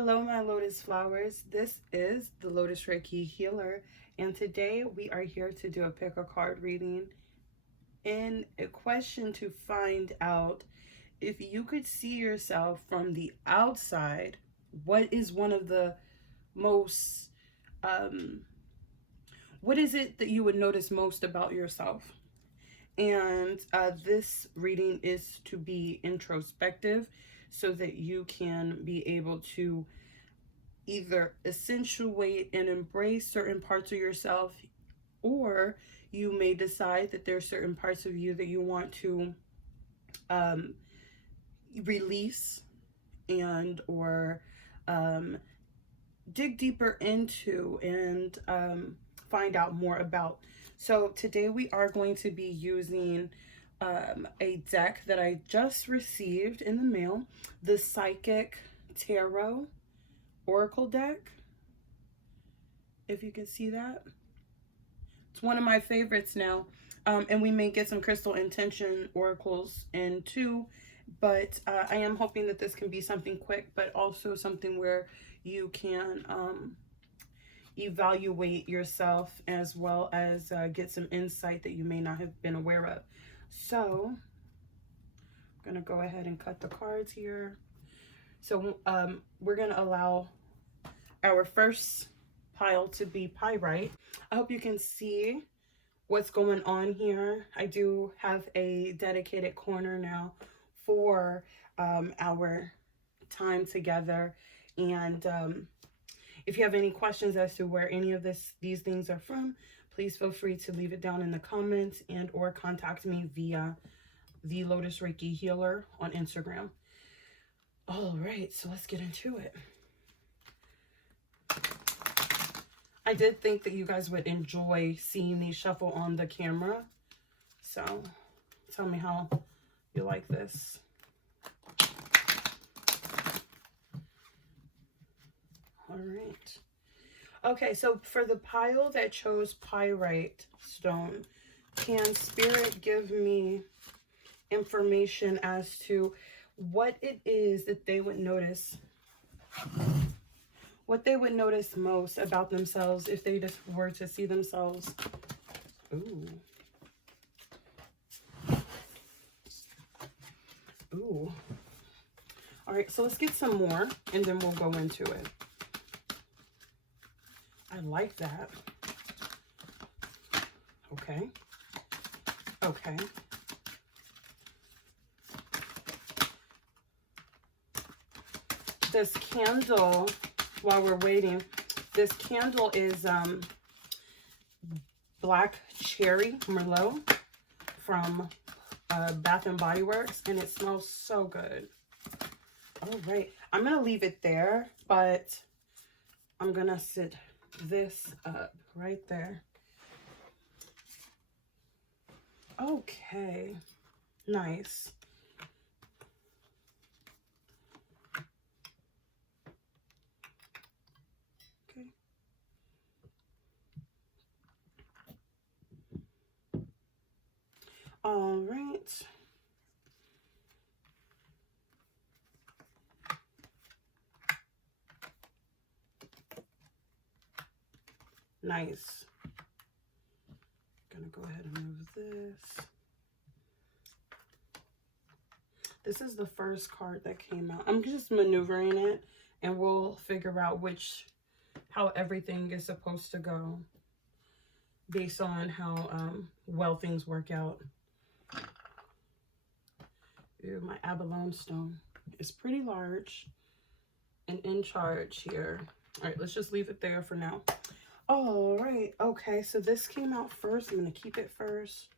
Hello, my lotus flowers. This is the Lotus Reiki Healer, and today we are here to do a pick a card reading in a question to find out if you could see yourself from the outside. What is one of the most, what is it that you would notice most about yourself? And this reading is to be introspective so that you can be able to either accentuate and embrace certain parts of yourself, or you may decide that there are certain parts of you that you want to release and or dig deeper into and find out more about. So today we are going to be using a deck that I just received in the mail, the Psychic Tarot Oracle deck, if you can see that. It's one of my favorites now, and we may get some crystal intention oracles in too, but I am hoping that this can be something quick, but also something where you can evaluate yourself as well as get some insight that you may not have been aware of. So I'm gonna go ahead and cut the cards here. So we're gonna allow our first pile to be Pyrite. I hope you can see what's going on here. I do have a dedicated corner now for our time together, and if you have any questions as to where any of these things are from, please feel free to leave it down in the comments and or contact me via the Lotus Reiki Healer on Instagram. All right, so let's get into it. I did think that you guys would enjoy seeing me shuffle on the camera. So tell me how you like this. All right. Okay, so for the pile that chose Pyrite stone, can Spirit give me information as to what it is that they would notice? What they would notice most about themselves if they just were to see themselves. Ooh. Ooh. All right, so let's get some more and then we'll go into it. I like that. Okay. Okay. This candle, while we're waiting, this candle is Black Cherry Merlot from Bath and Body Works, and it smells so good. All right, I'm gonna leave it there, but I'm gonna sit this up right there. Okay, nice. All right. Nice. Gonna go ahead and move this. This is the first card that came out. I'm just maneuvering it and we'll figure out how everything is supposed to go based on how well things work out. Ooh, my abalone stone is pretty large and in charge here. All right, let's just leave it there for now. All right, okay, so this came out first. I'm gonna keep it first.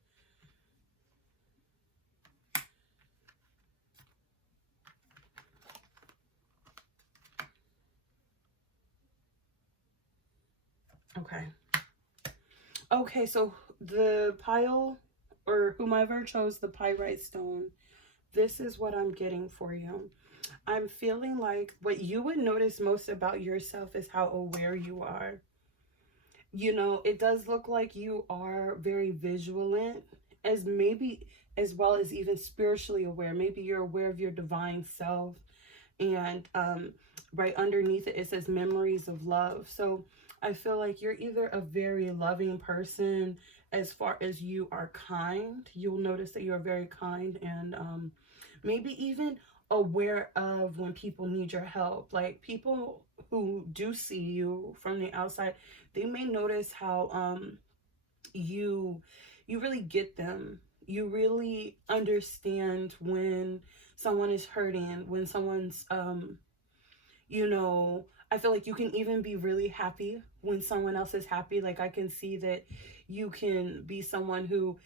Okay. Okay, so the pile, or whomever chose the Pyrite stone, this is what I'm getting for you. I'm feeling like what you would notice most about yourself is how aware you are. You know, it does look like you are very vigilant, as well as even spiritually aware. Maybe you're aware of your divine self, And right underneath it, it says memories of love. So I feel like you're either a very loving person, as far as you are kind. You'll notice that you're very kind, and maybe even aware of when people need your help. Like people who do see you from the outside, they may notice how you you really get them. You really understand when someone is hurting, when someone's you know, I feel like you can even be really happy when someone else is happy. Like I can see that you can be someone who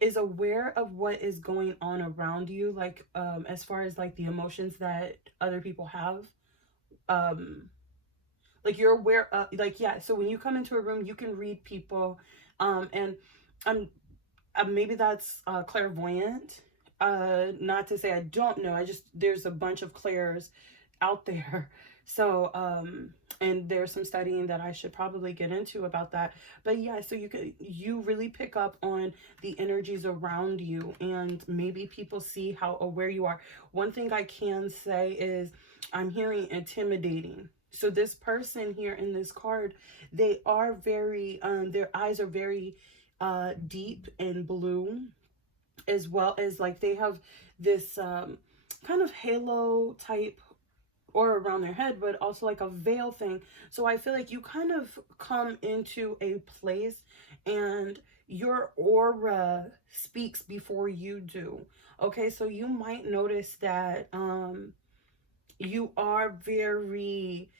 is aware of what is going on around you, like as far as like the emotions that other people have. Um like you're aware of, like, yeah, so when you come into a room you can read people, and I'm maybe that's clairvoyant. Not to say I don't know. I just, there's a bunch of clairs out there. So and there's some studying that I should probably get into about that. But yeah, so you really pick up on the energies around you, and maybe people see how aware you are. One thing I can say is I'm hearing intimidating. So this person here in this card, they are very their eyes are very deep and blue, as well as like they have this kind of halo type aura around their head, but also like a veil thing. So I feel like you kind of come into a place and your aura speaks before you do. Okay, so you might notice that you are very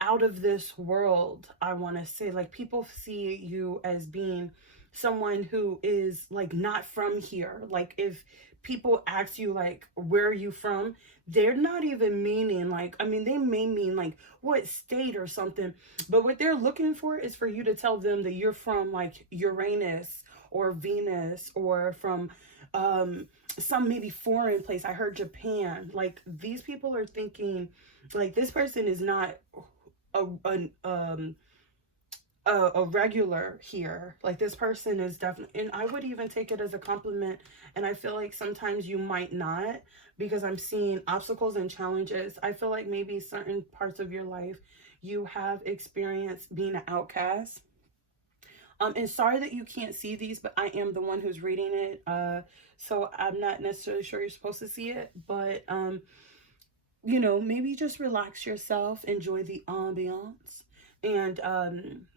out of this world. I want to say, like, people see you as being someone who is like not from here. Like if people ask you like where are you from, they're not even meaning like, I mean, they may mean like what state or something, but what they're looking for is for you to tell them that you're from like Uranus or Venus, or from some maybe foreign place. I heard Japan. Like these people are thinking like this person is not a a regular here. Like this person is definitely, and I would even take it as a compliment. And I feel like sometimes you might not, because I'm seeing obstacles and challenges. I feel like maybe certain parts of your life you have experienced being an outcast. And sorry that you can't see these, but I am the one who's reading it. So I'm not necessarily sure you're supposed to see it, but you know, maybe just relax yourself, enjoy the ambiance, and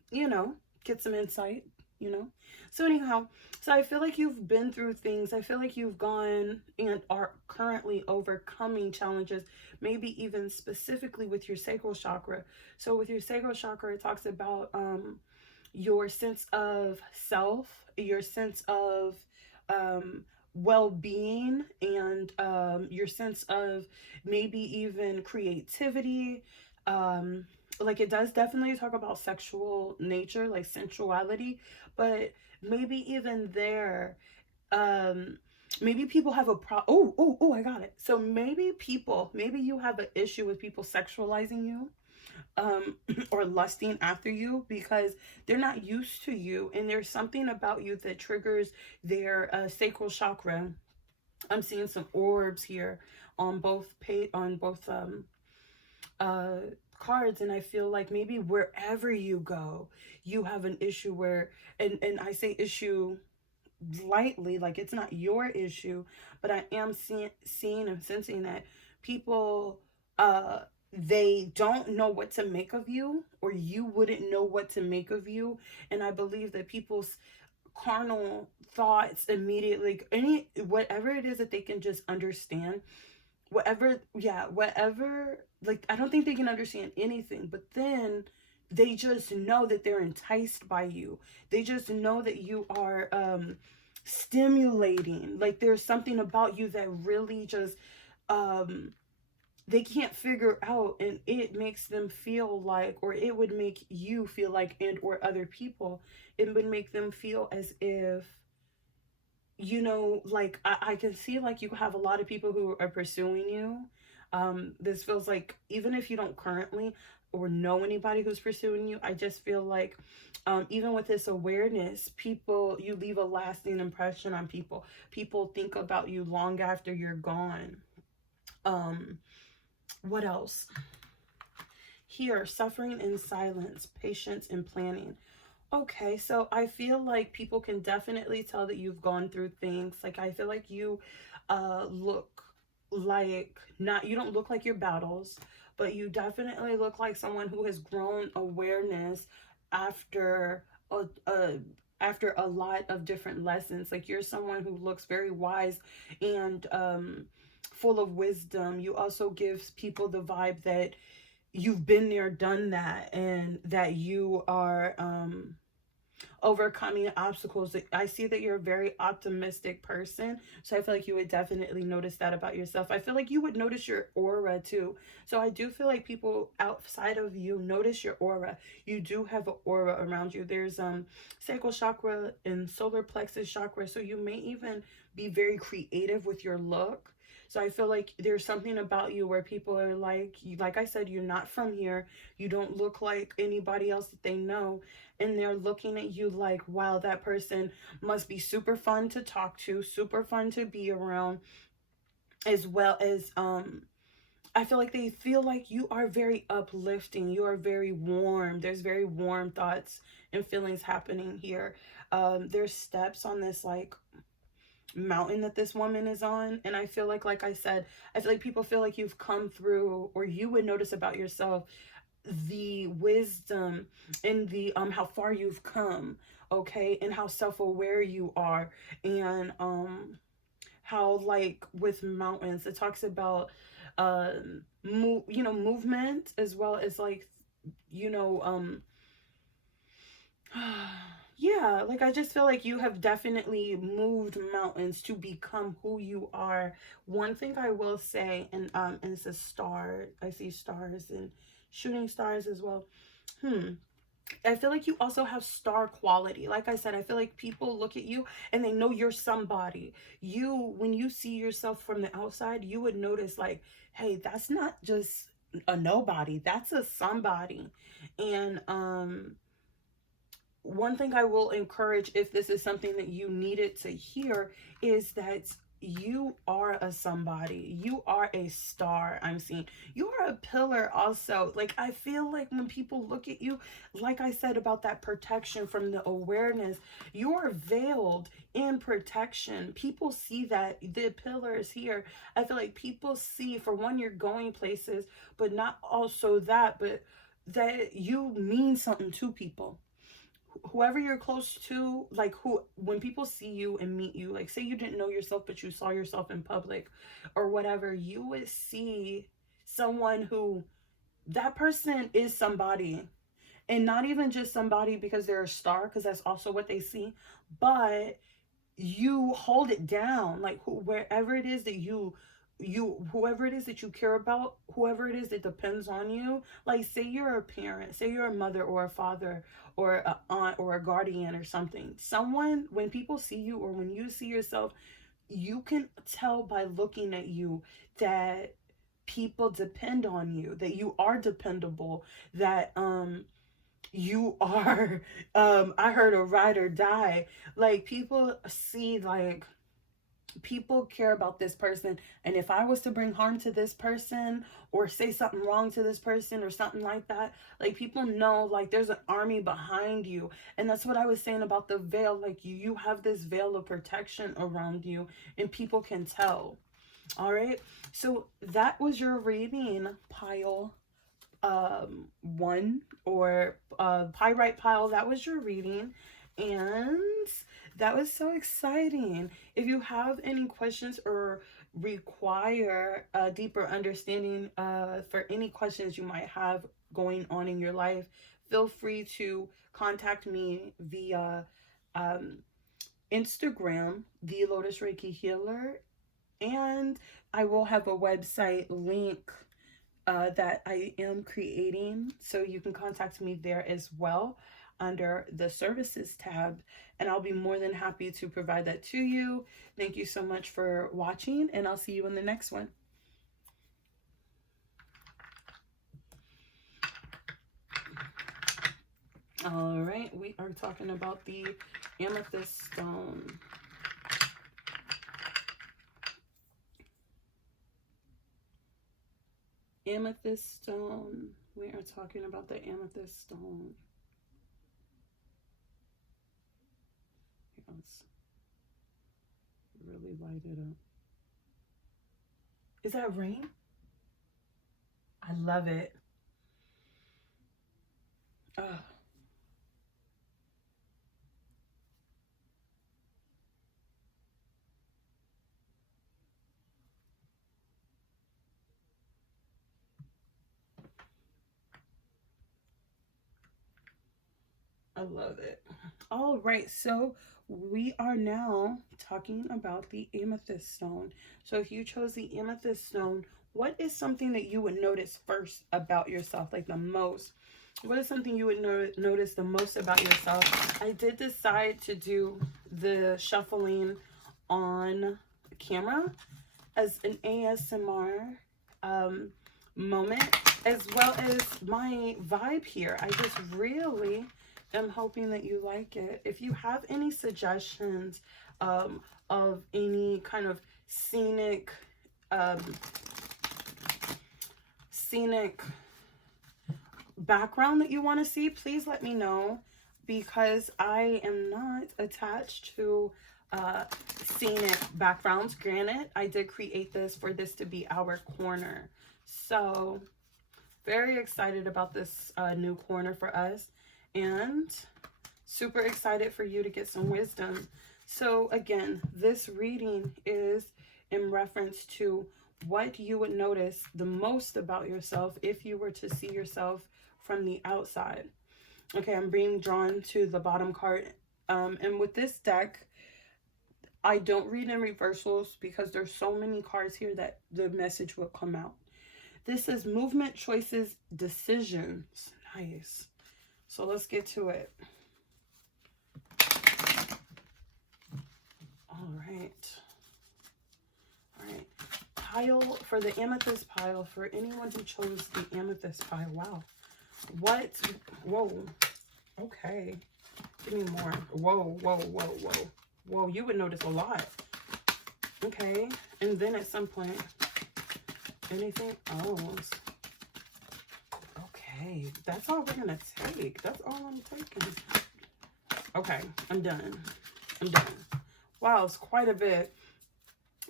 you know, get some insight, you know. So anyhow, so I feel like you've been through things. I feel like you've gone and are currently overcoming challenges, maybe even specifically with your sacral chakra. So with your sacral chakra, it talks about your sense of self, your sense of well-being, and your sense of maybe even creativity. Like it does definitely talk about sexual nature, like sensuality, but maybe even there, um maybe people have a I got it. So maybe you have an issue with people sexualizing you, or lusting after you, because they're not used to you, and there's something about you that triggers their sacral chakra. I'm seeing some orbs here on both uh cards, and I feel like maybe wherever you go you have an issue where, and I say issue lightly, like it's not your issue, but I am seeing and sensing that people they don't know what to make of you, or you wouldn't know what to make of you. And I believe that people's carnal thoughts immediately, any whatever it is that they can just understand, whatever, yeah, whatever, like I don't think they can understand anything, but then they just know that they're enticed by you. They just know that you are stimulating. Like there's something about you that really just they can't figure out, and it makes them feel like, or it would make you feel like, and or other people, it would make them feel as if, you know, like I can see like you have a lot of people who are pursuing you. This feels like, even if you don't currently or know anybody who's pursuing you, I just feel like even with this awareness, people, you leave a lasting impression on people. People think about you long after you're gone. What else? Here, suffering in silence, patience and planning. Okay, so I feel like people can definitely tell that you've gone through things. Like, I feel like you look like, not, you don't look like your battles, but you definitely look like someone who has grown awareness after a after a lot of different lessons. Like, you're someone who looks very wise and full of wisdom. You also give people the vibe that you've been there, done that, and that you are overcoming obstacles. I see that you're a very optimistic person, so I feel like you would definitely notice that about yourself. I feel like you would notice your aura too. So I do feel like people outside of you notice your aura. You do have an aura around you. There's sacral chakra and solar plexus chakra, so you may even be very creative with your look. So I feel like there's something about you where people are like I said, you're not from here. You don't look like anybody else that they know. And they're looking at you like, wow, that person must be super fun to talk to, super fun to be around, as well as I feel like they feel like you are very uplifting. You are very warm. There's very warm thoughts and feelings happening here. There's steps on this like mountain that this woman is on, and I feel like I said, I feel like people feel like you've come through, or you would notice about yourself the wisdom and the how far you've come, okay, and how self-aware you are, and how, like, with mountains, it talks about movement, as well as, like, you know yeah, like, I just feel like you have definitely moved mountains to become who you are. One thing I will say, and it's a star, I see stars and shooting stars as well. I feel like you also have star quality. Like I said, I feel like people look at you and they know you're somebody. When you see yourself from the outside, you would notice, like, hey, that's not just a nobody, that's a somebody. And one thing I will encourage, if this is something that you needed to hear, is that you are a somebody. You are a star. I'm seeing you are a pillar also. Like, I feel like when people look at you, like I said about that protection from the awareness, you're veiled in protection. People see that the pillars here. I feel like people see, for one, you're going places, but not also that, but that you mean something to people. Whoever you're close to, like, when people see you and meet you, like, say you didn't know yourself but you saw yourself in public or whatever, you would see someone who, that person is somebody. And not even just somebody because they're a star, because that's also what they see, but you hold it down. Like, wherever it is that whoever it is that you care about, whoever it is that depends on you, like, say you're a parent, say you're a mother or a father or a aunt or a guardian or something, someone, when people see you or when you see yourself, you can tell by looking at you that people depend on you, that you are dependable, that you are I heard a ride or die. Like, people see, like, people care about this person, and if I was to bring harm to this person or say something wrong to this person or something like that, like, people know, like, there's an army behind you. And that's what I was saying about the veil. Like, you have this veil of protection around you, and people can tell. All right, so that was your reading, pile 1, or pyrite pile. That was your reading, and that was so exciting. If you have any questions or require a deeper understanding for any questions you might have going on in your life, feel free to contact me via Instagram, the Lotus Reiki Healer, and I will have a website link that I am creating, so you can contact me there as well under the services tab, and I'll be more than happy to provide that to you. Thank you so much for watching, and I'll see you in the next one. All right, we are talking about the amethyst stone. Amethyst stone. We are talking about the amethyst stone. Let's really light it up. Is that rain? I love it. I love it. All right, so we are now talking about the amethyst stone. So if you chose the amethyst stone, what is something that you would notice first about yourself, like the most? What is something you would notice the most about yourself? I did decide to do the shuffling on camera as an ASMR moment, as well as my vibe here. I just really am hoping that you like it. If you have any suggestions of any kind of scenic background that you want to see, please let me know, because I am not attached to scenic backgrounds. Granted, I did create this for this to be our corner, so very excited about this new corner for us, and super excited for you to get some wisdom. So again, this reading is in reference to what you would notice the most about yourself if you were to see yourself from the outside. Okay, I'm being drawn to the bottom card. And with this deck, I don't read in reversals because there's so many cards here that the message will come out. This is movement, choices, decisions. Nice. So let's get to it. All right. All right. Pile for the amethyst pile, for anyone who chose the amethyst pile. Wow. What? Whoa. Okay. Give me more. Whoa, whoa, whoa, whoa. Whoa, you would notice a lot. Okay. And then at some point, anything else? Okay. That's all we're going to take. That's all I'm taking. Okay. I'm done. I'm done. Wow, it's quite a bit.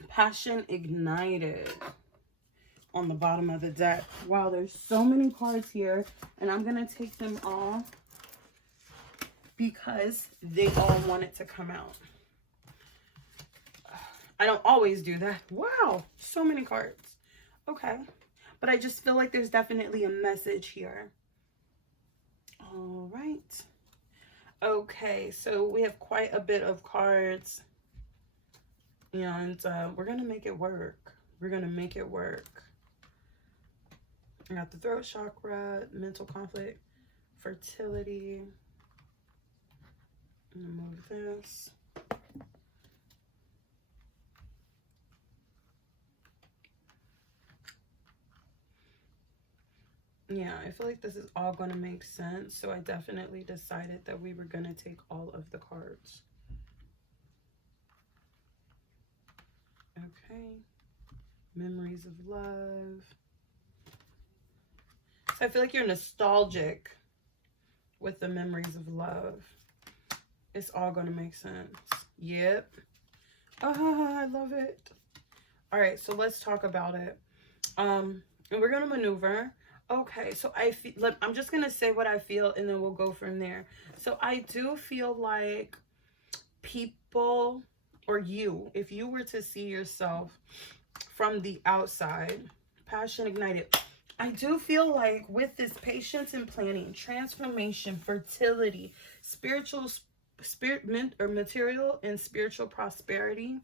Passion ignited on the bottom of the deck. Wow, there's so many cards here, and I'm going to take them all because they all want it to come out. I don't always do that. Wow, so many cards. Okay, but I just feel like there's definitely a message here. All right. Okay, so we have quite a bit of cards, and we're going to make it work. We're going to make it work. I got the throat chakra, mental conflict, fertility. I'm going to move this. Yeah, I feel like this is all going to make sense. So I definitely decided that we were going to take all of the cards. Okay. Memories of love. So I feel like you're nostalgic with the memories of love. It's all going to make sense. Yep. I love it. All right, so let's talk about it. And we're going to maneuver. Okay, so I feel, look, I'm just going to say what I feel and then we'll go from there. So I do feel like people, or you, if you were to see yourself from the outside, passion ignited, I do feel like with this patience and planning, transformation, fertility, material and spiritual prosperity.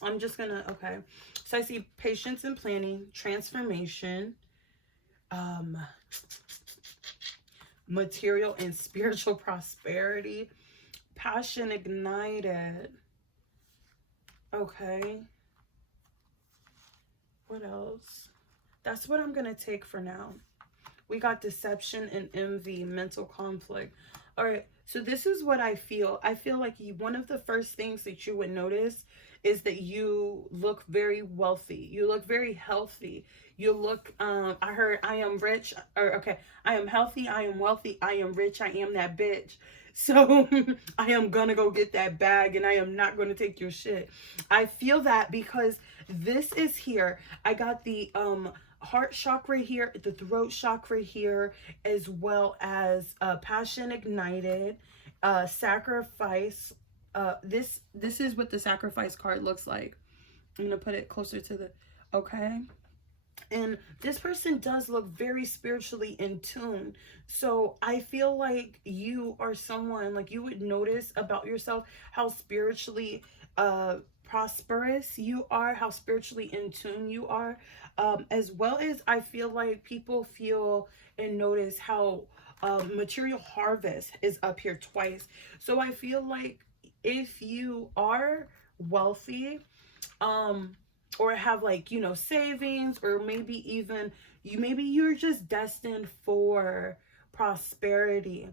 I'm just gonna, okay. So I see patience and planning, transformation, material and spiritual prosperity, passion ignited. Okay. What else? That's what I'm going to take for now. We got deception and envy, mental conflict. All right. So this is what I feel. I feel like one of the first things that you would notice is that you look very wealthy. You look very healthy. You look, I heard I am rich, or okay, I am healthy, I am wealthy, I am rich, I am that bitch. So I am gonna go get that bag and I am not gonna take your shit. I feel that because this is here. I got the heart chakra here, the throat chakra here, as well as passion ignited, sacrifice. This is what the sacrifice card looks like. I'm gonna put it closer to the, okay. And this person does look very spiritually in tune. So I feel like you are someone, like you would notice about yourself how spiritually prosperous you are, how spiritually in tune you are. As well as I feel like people feel and notice how material harvest is up here twice. So I feel like if you are wealthy, or have, like, you know, savings, or maybe even maybe you're just destined for prosperity,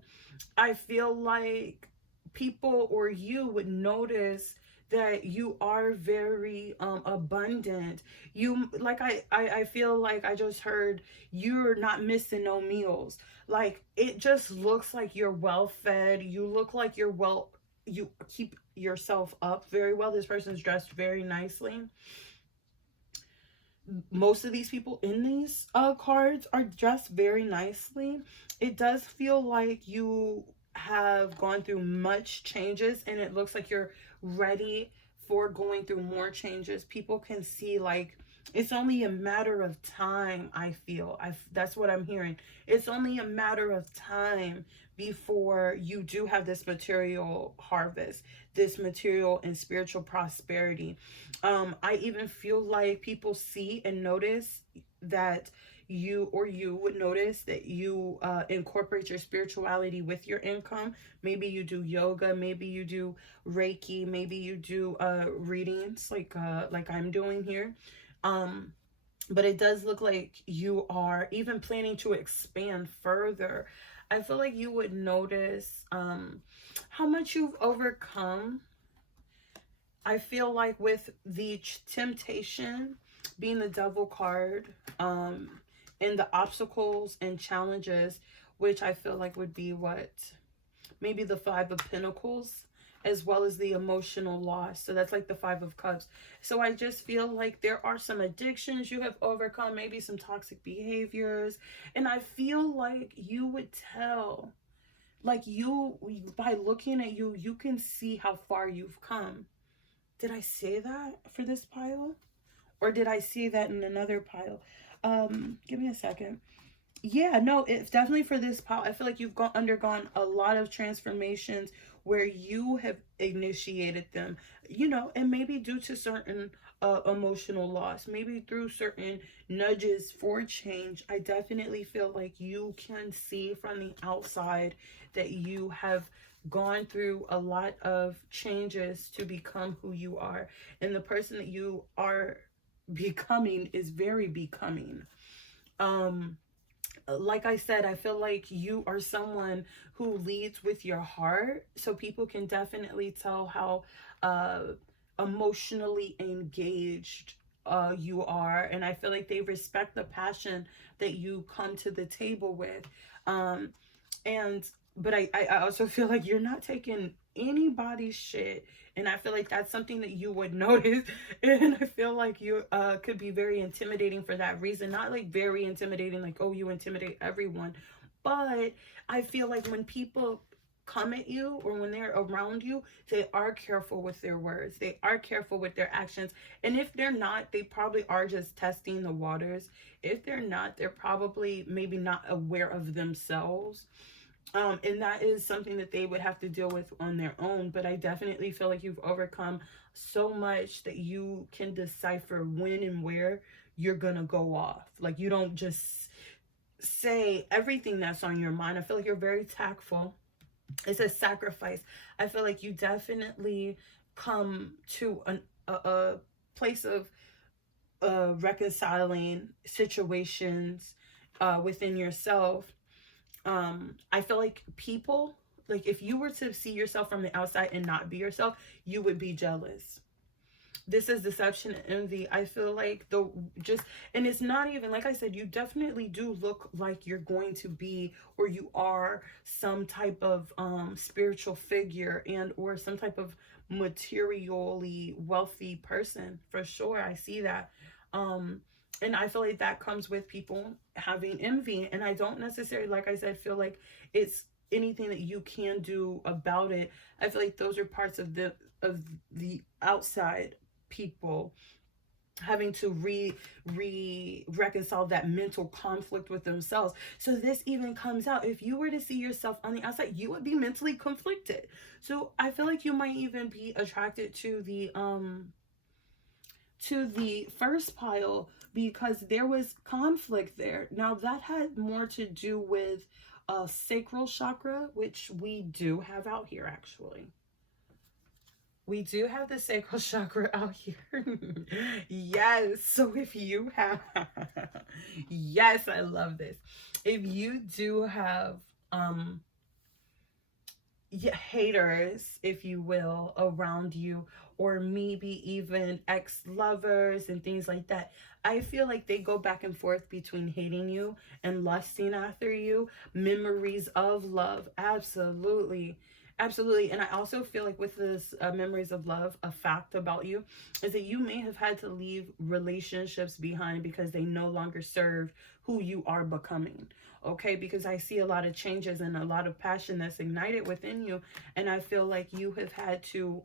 I feel like people or you would notice that you are very abundant. You, like, I feel like I just heard you're not missing no meals. Like, it just looks like you're well fed. You look like you're well, you keep yourself up very well. This person's dressed very nicely. Most of these people in these cards are dressed very nicely. It does feel like you have gone through much changes, and it looks like you're ready for going through more changes. People can see, like, it's only a matter of time. I feel that's what I'm hearing. It's only a matter of time before you do have this material harvest, this material and spiritual prosperity. I even feel like people see and notice that you would notice that you incorporate your spirituality with your income. Maybe you do yoga, maybe you do Reiki, maybe you do readings like I'm doing here. But it does look like you are even planning to expand further. I feel like you would notice how much you've overcome. I feel like with the temptation being the devil card, and the obstacles and challenges, which I feel like would be what, maybe the Five of Pentacles, as well as the emotional loss. So that's like the Five of Cups. So I just feel like there are some addictions you have overcome, maybe some toxic behaviors. And I feel like you would tell, like, you, by looking at you, you can see how far you've come. Did I say that for this pile? Or did I see that in another pile? Give me a second. Yeah, no, it's definitely for this pile. I feel like you've undergone a lot of transformations where you have initiated them, you know, and maybe due to certain emotional loss, maybe through certain nudges for change. I definitely feel like you can see from the outside that you have gone through a lot of changes to become who you are. And the person that you are becoming is very becoming. Like I said, I feel like you are someone who leads with your heart. So people can definitely tell how emotionally engaged you are. And I feel like they respect the passion that you come to the table with. But I also feel like you're not taking anybody's shit. And I feel like that's something that you would notice. And I feel like you could be very intimidating for that reason. Not like very intimidating, like, oh, you intimidate everyone. But I feel like when people come at you or when they're around you, they are careful with their words. They are careful with their actions. And if they're not, they probably are just testing the waters. If they're not, they're probably maybe not aware of themselves. And that is something that they would have to deal with on their own. But I definitely feel like you've overcome so much that you can decipher when and where you're gonna go off. Like, you don't just say everything that's on your mind. I feel like you're very tactful. It's a sacrifice. I feel like you definitely come to a place of reconciling situations within yourself. I feel like people, like, if you were to see yourself from the outside and not be yourself, you would be jealous. This is deception and envy. I feel like and it's not even, like I said, you definitely do look like you're going to be, or you are some type of spiritual figure and or some type of materially wealthy person, for sure. I see that. And I feel like that comes with people having envy. And I don't necessarily, like I said, feel like it's anything that you can do about it. I feel like those are parts of the outside people having to reconcile that mental conflict with themselves. So this even comes out, if you were to see yourself on the outside, you would be mentally conflicted. So I feel like you might even be attracted to the first pile because there was conflict there. Now that had more to do with sacral chakra, which we do have out here actually. We do have the sacral chakra out here. Yes. So if you have, yes, I love this. If you do have, haters, if you will, around you, or maybe even ex-lovers and things like that, I feel like they go back and forth between hating you and lusting after you. Memories of love, absolutely. Absolutely. And I also feel like with this memories of love, a fact about you is that you may have had to leave relationships behind because they no longer serve who you are becoming. Okay, because I see a lot of changes and a lot of passion that's ignited within you. And I feel like you have had to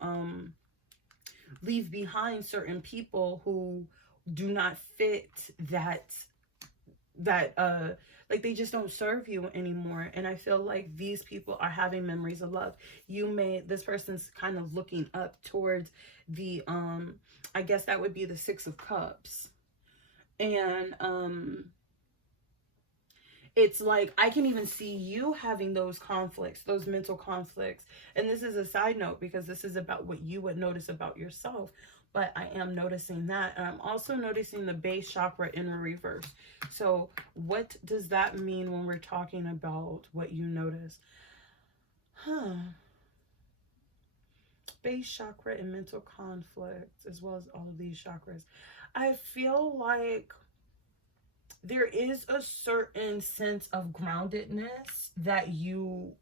leave behind certain people who do not fit that like they just don't serve you anymore. And I feel like these people are having memories of love. This person's kind of looking up towards the I guess that would be the Six of Cups. And it's like I can even see you having those conflicts, those mental conflicts. And this is a side note because this is about what you would notice about yourself. But I am noticing that. And I'm also noticing the base chakra in reverse. So what does that mean when we're talking about what you notice? Base chakra and mental conflicts, as well as all of these chakras. I feel like there is a certain sense of groundedness that you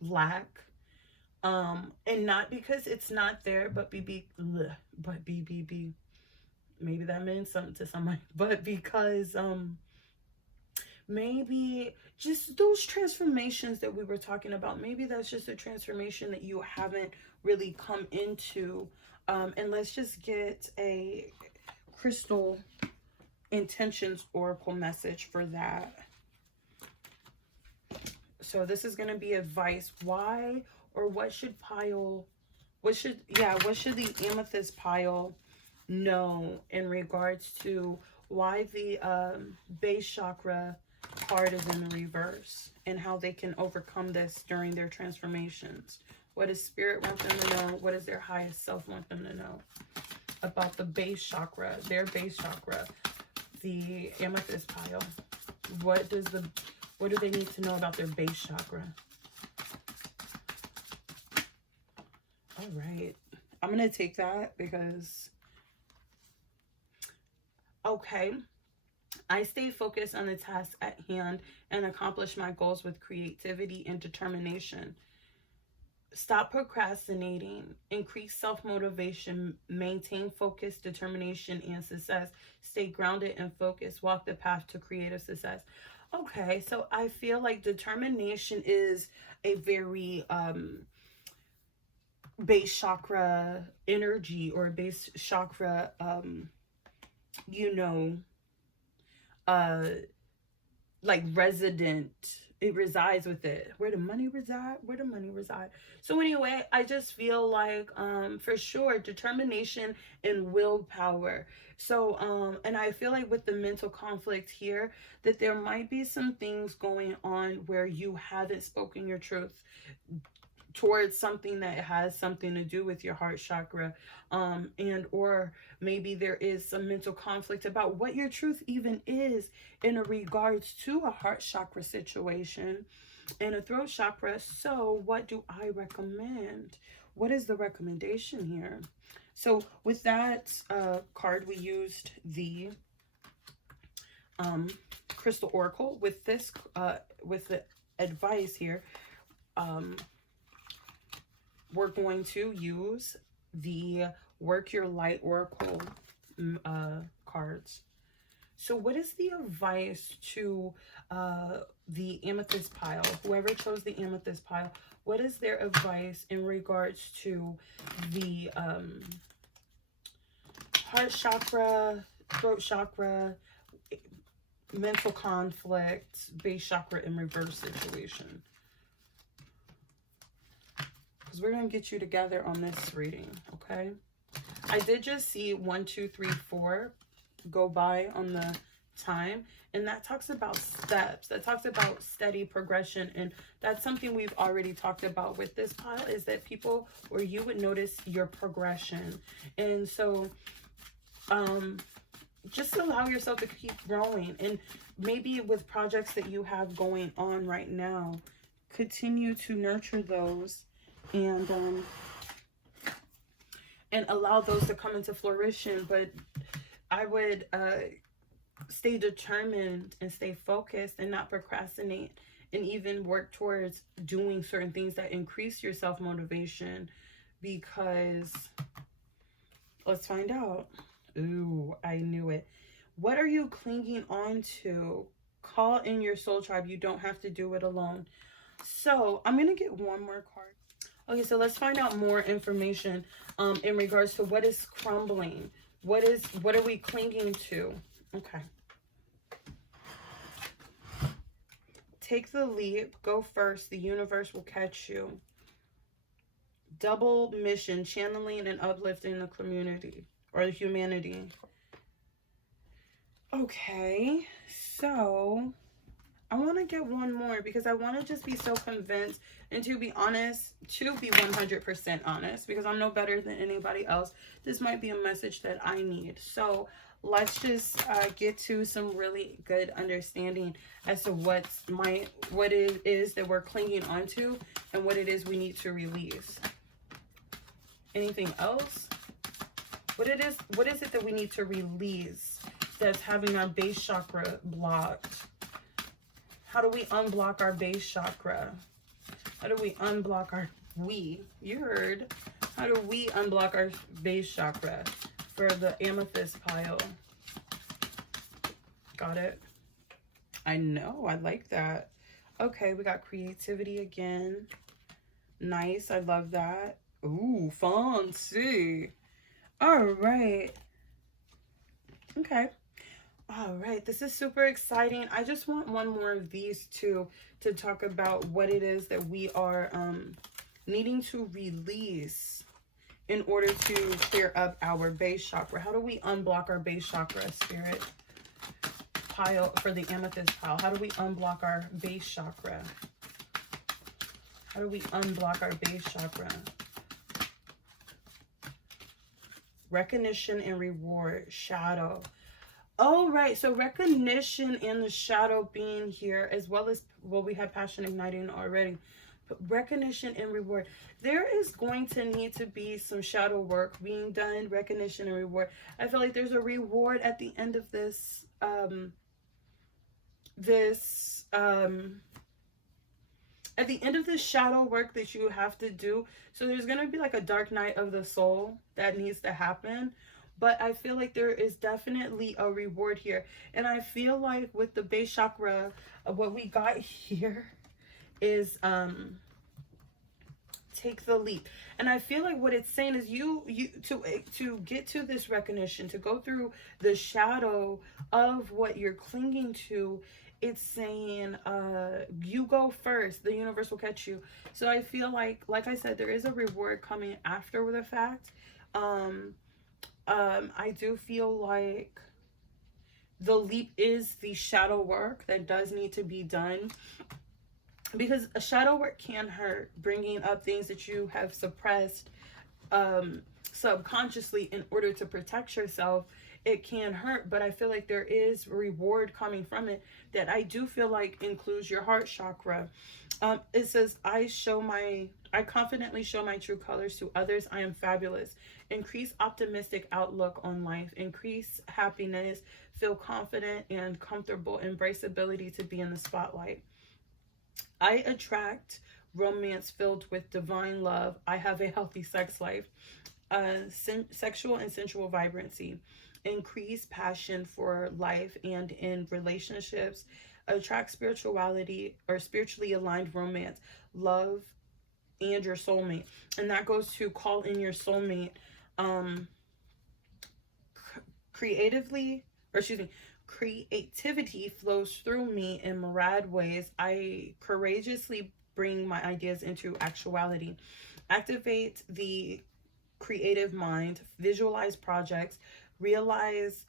lack. And not because it's not there, but maybe that means something to somebody, but because maybe just those transformations that we were talking about, maybe that's just a transformation that you haven't really come into. And let's just get a crystal intentions oracle message for that. So this is going to be advice. Why or what should the amethyst pile know in regards to why the base chakra card is in the reverse and how they can overcome this during their transformations? What does spirit want them to know? What does their highest self want them to know about the base chakra, their base chakra, the amethyst pile? What do they need to know about their base chakra? All right. I'm going to take that because, okay. I stay focused on the task at hand and accomplish my goals with creativity and determination. Stop procrastinating. Increase self-motivation. Maintain focus, determination, and success. Stay grounded and focused. Walk the path to creative success. Okay, so I feel like determination is a very base chakra energy, or base chakra, like resident. It resides with it. Where the money reside? Where the money reside? So anyway, I just feel like for sure determination and willpower. So and I feel like with the mental conflict here, that there might be some things going on where you haven't spoken your truth towards something that has something to do with your heart chakra, and or maybe there is some mental conflict about what your truth even is in regards to a heart chakra situation and a throat chakra. So what do I recommend? What is the recommendation here? So with that card, we used the Crystal Oracle. With this, with the advice here, we're going to use the Work Your Light Oracle cards. So what is the advice to the Amethyst pile? Whoever chose the Amethyst pile, what is their advice in regards to the heart chakra, throat chakra, mental conflict, base chakra in reverse situation? Because we're going to get you together on this reading, okay? I did just see 1, 2, 3, 4 go by on the time, and that talks about steps. That talks about steady progression, and that's something we've already talked about with this pile, is that people, or you would notice your progression. And so just allow yourself to keep growing, and maybe with projects that you have going on right now, continue to nurture those and allow those to come into fruition. But I would stay determined and stay focused and not procrastinate, and even work towards doing certain things that increase your self-motivation, because let's find out. Ooh, I knew it. What are you clinging on to? Call in your soul tribe. You don't have to do it alone. So I'm going to get one more card. Okay, so let's find out more information in regards to what is crumbling. What are we clinging to? Okay. Take the leap. Go first. The universe will catch you. Double mission. Channeling and uplifting the community or the humanity. Okay. So I want to get one more because I want to just be so convinced, and to be honest, to be 100% honest, because I'm no better than anybody else. This might be a message that I need. So let's just get to some really good understanding as to what it is that we're clinging onto and what it is we need to release. Anything else? What is it that we need to release that's having our base chakra blocked? How do we unblock our base chakra? How do we unblock our, you heard, how do we unblock our base chakra for the amethyst pile? Got it? I know, I like that. Okay, we got creativity again. Nice, I love that. Ooh, fancy. All right. Okay. All right, this is super exciting. I just want one more of these two to talk about what it is that we are needing to release in order to clear up our base chakra. How do we unblock our base chakra, Spirit? Pile for the amethyst pile. How do we unblock our base chakra? How do we unblock our base chakra? Recognition and reward, shadow. Oh, right. So recognition and the shadow being here, as well as, well, we have passion igniting already. But recognition and reward. There is going to need to be some shadow work being done, recognition and reward. I feel like there's a reward at the end of this, at the end of this shadow work that you have to do. So there's going to be like a dark night of the soul that needs to happen. But I feel like there is definitely a reward here. And I feel like with the base chakra, what we got here is take the leap. And I feel like what it's saying is you to get to this recognition, to go through the shadow of what you're clinging to, it's saying you go first, the universe will catch you. So I feel like I said, there is a reward coming after the fact. I do feel like the leap is the shadow work that does need to be done, because a shadow work can hurt, bringing up things that you have suppressed subconsciously in order to protect yourself. it can hurt, but I feel like there is reward coming from it that I do feel like includes your heart chakra. It says, I confidently show my true colors to others. I am fabulous. Increase optimistic outlook on life. Increase happiness. Feel confident and comfortable. Embrace ability to be in the spotlight. I attract romance filled with divine love. I have a healthy sex life. Sexual and sensual vibrancy. Increase passion for life and in relationships. Attract spirituality or spiritually aligned romance. Love and your soulmate. And that goes to call in your soulmate. Creativity flows through me in myriad ways. I courageously bring my ideas into actuality. Activate the creative mind. Visualize projects. Realize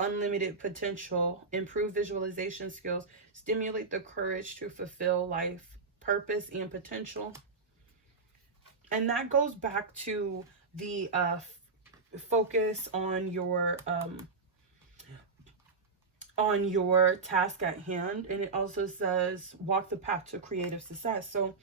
unlimited potential. Improve visualization skills. Stimulate the courage to fulfill life purpose and potential. And that goes back to the focus on your task at hand. And it also says walk the path to creative success. So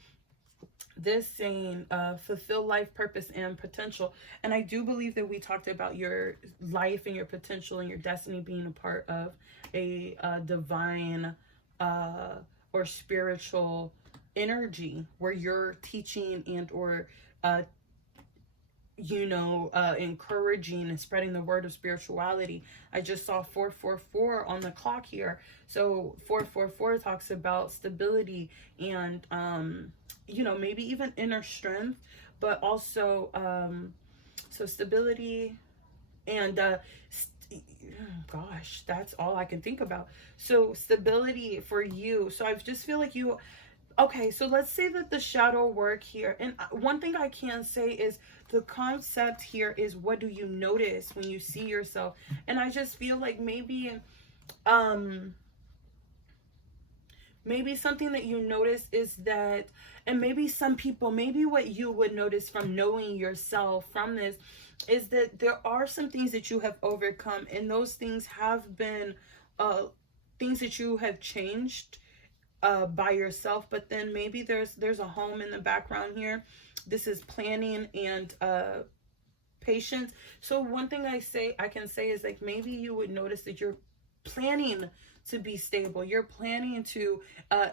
this saying fulfill life purpose and potential. And I do believe that we talked about your life and your potential and your destiny being a part of a divine or spiritual energy where you're teaching and or encouraging and spreading the word of spirituality. I just saw 444 on the clock here. So 444 talks about stability and maybe even inner strength, but also so stability and gosh, that's all I can think about. So stability for you. So I just feel like you. Okay, so let's say that the shadow work here, and one thing I can say is the concept here is what do you notice when you see yourself? And I just feel like maybe something that you notice is that, and maybe some people, maybe what you would notice from knowing yourself from this is that there are some things that you have overcome, and those things have been things that you have changed by yourself, but then maybe there's a home in the background here. This is planning and patience. So one thing I can say is like maybe you would notice that you're planning to be stable. You're planning to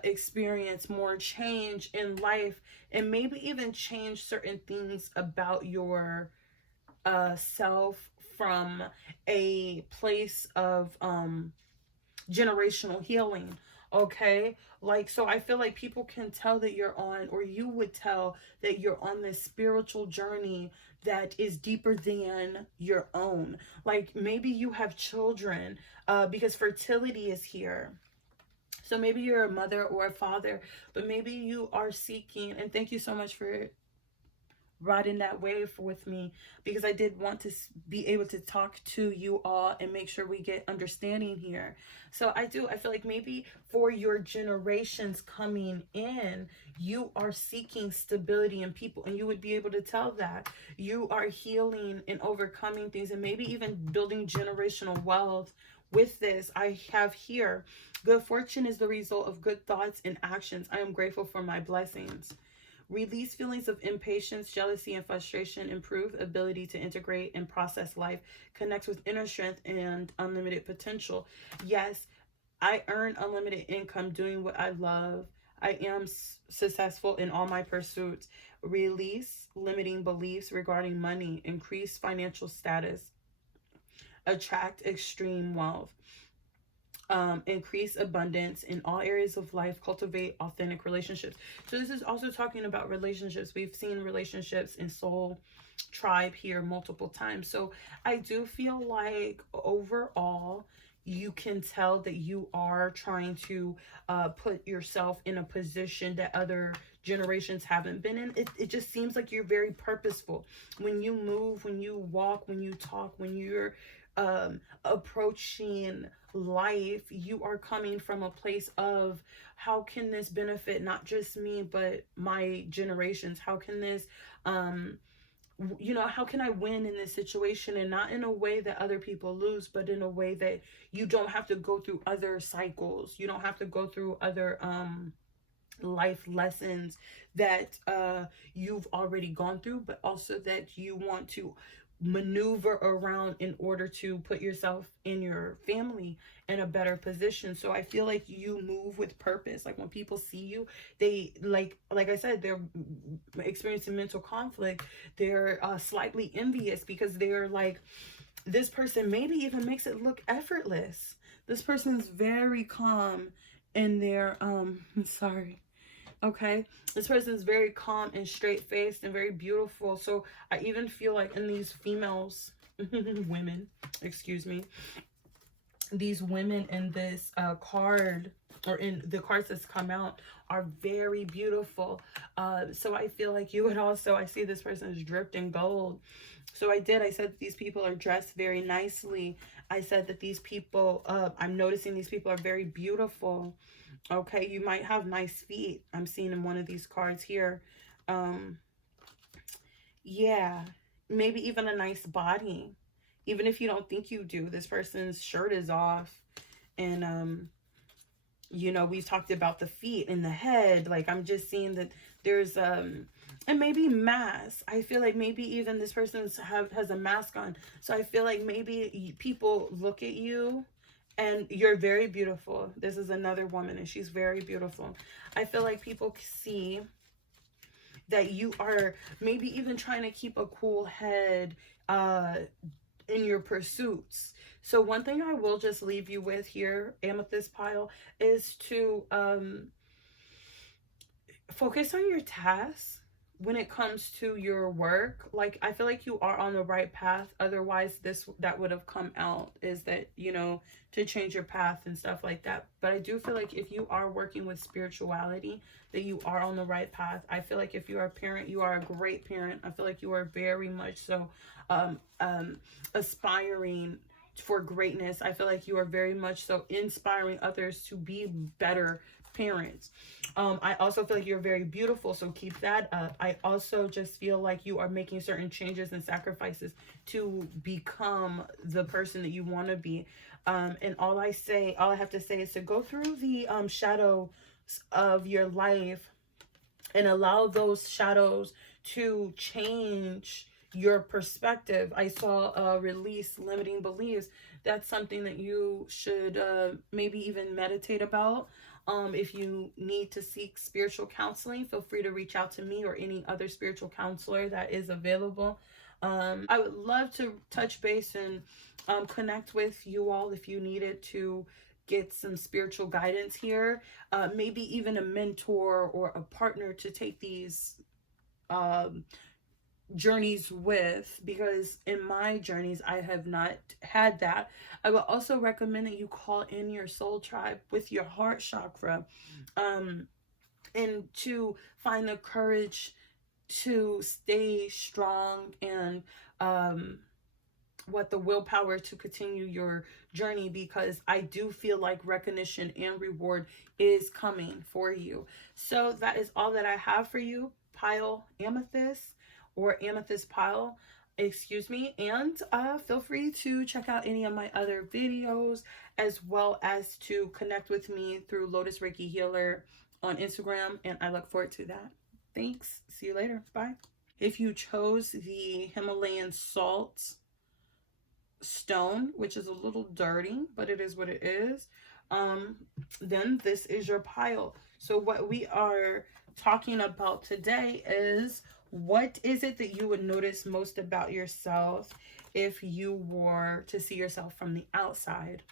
experience more change in life, and maybe even change certain things about your self from a place of generational healing. Okay, like, so I feel like people can tell that you're on, or you would tell that you're on this spiritual journey that is deeper than your own. Like maybe you have children because fertility is here. So maybe you're a mother or a father, but maybe you are seeking, and thank you so much for riding that wave with me, because I did want to be able to talk to you all and make sure we get understanding here. So I feel like maybe for your generations coming in, you are seeking stability in people, and you would be able to tell that you are healing and overcoming things, and maybe even building generational wealth. With this, I have here, good fortune is the result of good thoughts and actions. I am grateful for my blessings. Release feelings of impatience, jealousy, and frustration. Improve ability to integrate and process life. Connects with inner strength and unlimited potential. Yes, I earn unlimited income doing what I love. I am successful in all my pursuits. Release limiting beliefs regarding money. Increase financial status. Attract extreme wealth. Increase abundance in all areas of life. Cultivate authentic relationships. So this is also talking about relationships. We've seen relationships in soul tribe here multiple times. So I do feel like overall you can tell that you are trying to put yourself in a position that other generations haven't been in. It just seems like you're very purposeful when you move, when you walk, when you talk, when you're approaching life. You are coming from a place of how can this benefit not just me but my generations? How can this you know, how can I win in this situation, and not in a way that other people lose, but in a way that you don't have to go through other cycles. You don't have to go through other life lessons that you've already gone through, but also that you want to maneuver around in order to put yourself and your family in a better position. So I feel like you move with purpose. Like when people see you, they like I said, they're experiencing mental conflict. They're slightly envious because they're like, this person maybe even makes it look effortless. This person's very calm in their sorry. Okay, this person is very calm and straight-faced and very beautiful. So I even feel like in these females, women, excuse me, these women in this card, or in the cards that's come out, are very beautiful. So I feel like you would also, I see this person is dripped in gold. So I said that these people are dressed very nicely. I said that these people, I'm noticing these people are very beautiful. Okay, you might have nice feet. I'm seeing in one of these cards here. Yeah, maybe even a nice body. Even if you don't think you do, this person's shirt is off. And, you know, we've talked about the feet and the head. Like, I'm just seeing that there's, and maybe mask. I feel like maybe even this person has a mask on. So I feel like maybe people look at you and you're very beautiful. This is another woman and she's very beautiful. I feel like people see that you are maybe even trying to keep a cool head in your pursuits. So one thing I will just leave you with here, Amethyst pile, is to focus on your tasks when it comes to your work. Like, I feel like you are on the right path. Otherwise, that would have come out, is that, you know, to change your path and stuff like that. But I do feel like if you are working with spirituality, that you are on the right path. I feel like if you are a parent, you are a great parent. I feel like you are very much so aspiring for greatness. I feel like you are very much so inspiring others to be better parents. I also feel like you're very beautiful, so keep that up. I also just feel like you are making certain changes and sacrifices to become the person that you want to be. And all I have to say is to go through the shadows of your life and allow those shadows to change your perspective. I saw release limiting beliefs. That's something that you should maybe even meditate about. If you need to seek spiritual counseling, feel free to reach out to me or any other spiritual counselor that is available. I would love to touch base and connect with you all if you needed to get some spiritual guidance here. Maybe even a mentor or a partner to take these journeys with, because in my journeys I have not had that. I would also recommend that you call in your soul tribe with your heart chakra, and to find the courage to stay strong and the willpower to continue your journey, because I do feel like recognition and reward is coming for you. So that is all that I have for you, pile amethyst, or amethyst pile, excuse me. And feel free to check out any of my other videos, as well as to connect with me through Lotus Reiki Healer on Instagram, and I look forward to that. Thanks. See you later. Bye. If you chose the Himalayan salt stone, which is a little dirty, but it is what it is, then this is your pile. So what we are talking about today is, what is it that you would notice most about yourself if you were to see yourself from the outside?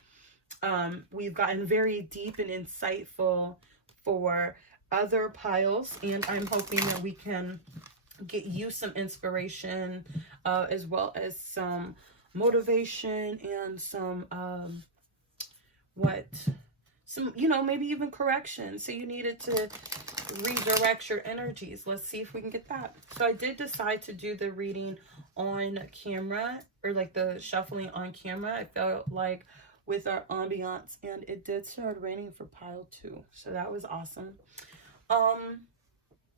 We've gotten very deep and insightful for other piles, and I'm hoping that we can get you some inspiration, as well as some motivation and some maybe even correction. So you needed to redirect your energies. Let's see if we can get that. So I did decide to do the reading on camera, or like the shuffling on camera. I felt like with our ambiance, and it did start raining for pile 2, so that was awesome.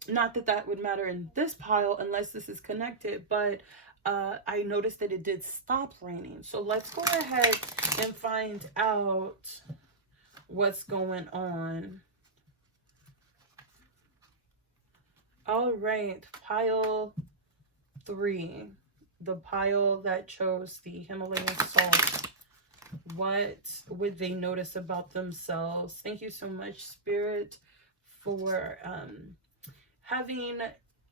Not that that would matter in this pile unless this is connected, but I noticed that it did stop raining. So let's go ahead and find out what's going on. All right, pile 3, the pile that chose the Himalayan salt. What would they notice about themselves? Thank you so much, Spirit, for having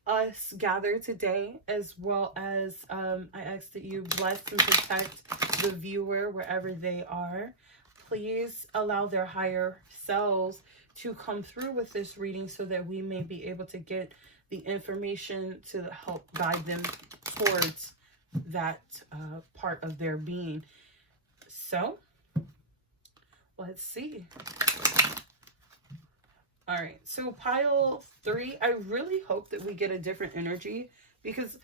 us gather today, as well as I ask that you bless and protect the viewer wherever they are. Please allow their higher selves to come through with this reading so that we may be able to get the information to help guide them towards that part of their being. So let's see. All right, so pile 3, I really hope that we get a different energy, because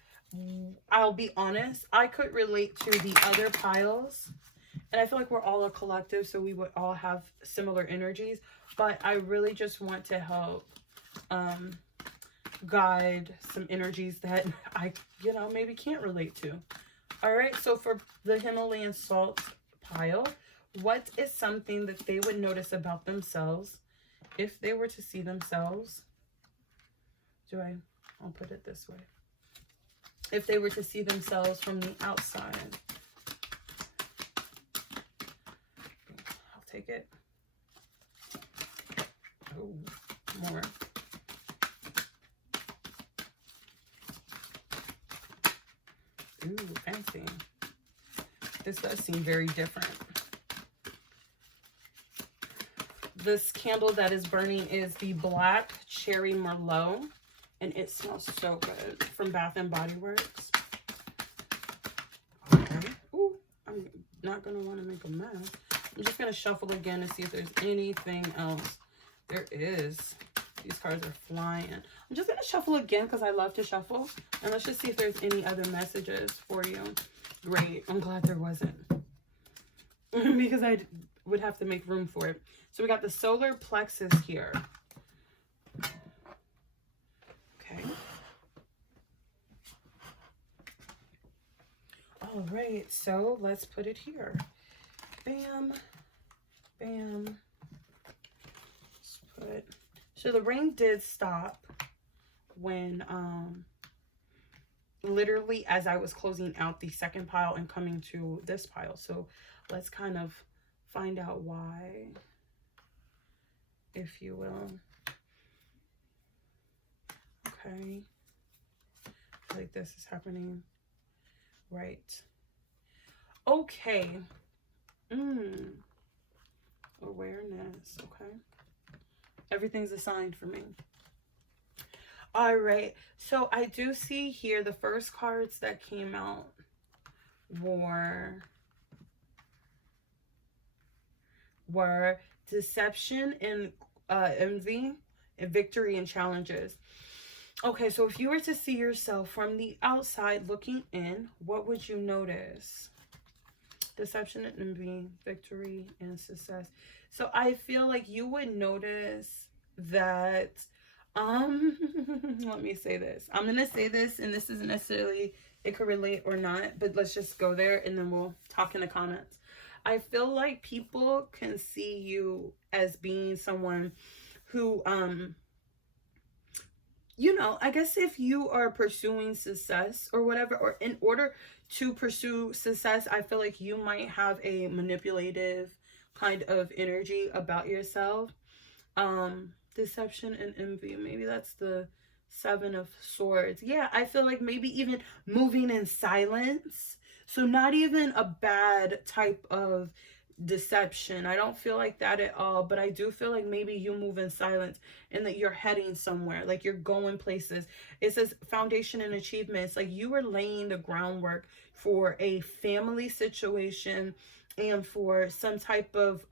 I'll be honest, I could relate to the other piles, and I feel like we're all a collective, so we would all have similar energies, but I really just want to help guide some energies that I, maybe can't relate to. All right, so for the Himalayan salt pile, what is something that they would notice about themselves if they were to see themselves? I'll put it this way. If they were to see themselves from the outside. I'll take it. Oh, more. Ooh, fancy. This does seem very different. This candle that is burning is the Black Cherry Merlot, and it smells so good, from Bath and Body Works. Okay. Ooh, I'm not going to want to make a mess. I'm just going to shuffle again to see if there's anything else. There is. These cards are flying. I'm just going to shuffle again because I love to shuffle. And let's just see if there's any other messages for you. Great. I'm glad there wasn't. Because I would have to make room for it. So we got the solar plexus here. Okay. All right. So let's put it here. Bam. Bam. Let's put... So the rain did stop when, literally as I was closing out the second pile and coming to this pile. So let's kind of find out why, if you will. Okay. I feel like this is happening. Right. Okay. Awareness. Okay. Everything's assigned for me. All right. So I do see here the first cards that came out were deception and envy, and victory and challenges. Okay, so if you were to see yourself from the outside looking in, what would you notice? Deception and envy, victory and success. So I feel like you would notice that, let me say this. I'm going to say this, and this isn't necessarily, it could relate or not, but let's just go there and then we'll talk in the comments. I feel like people can see you as being someone who, I guess if you are pursuing success or whatever, or in order to pursue success, I feel like you might have a manipulative kind of energy about yourself. Deception and envy. Maybe that's the 7 of Swords. Yeah, I feel like maybe even moving in silence. So not even a bad type of deception. I don't feel like that at all, but I do feel like maybe you move in silence and that you're heading somewhere, like you're going places. It says foundation and achievements, like you are laying the groundwork for a family situation and for some type of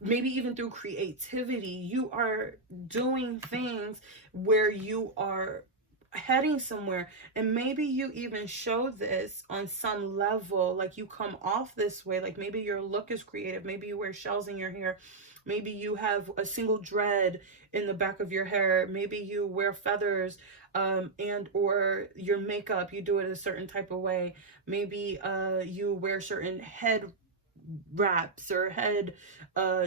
maybe even through creativity, you are doing things where you are heading somewhere, and maybe you even show this on some level, like you come off this way, like maybe your look is creative, maybe you wear shells in your hair, Maybe you have a single dread in the back of your hair. Maybe you wear feathers, and or your makeup, you do it a certain type of way. Maybe you wear certain head wraps or head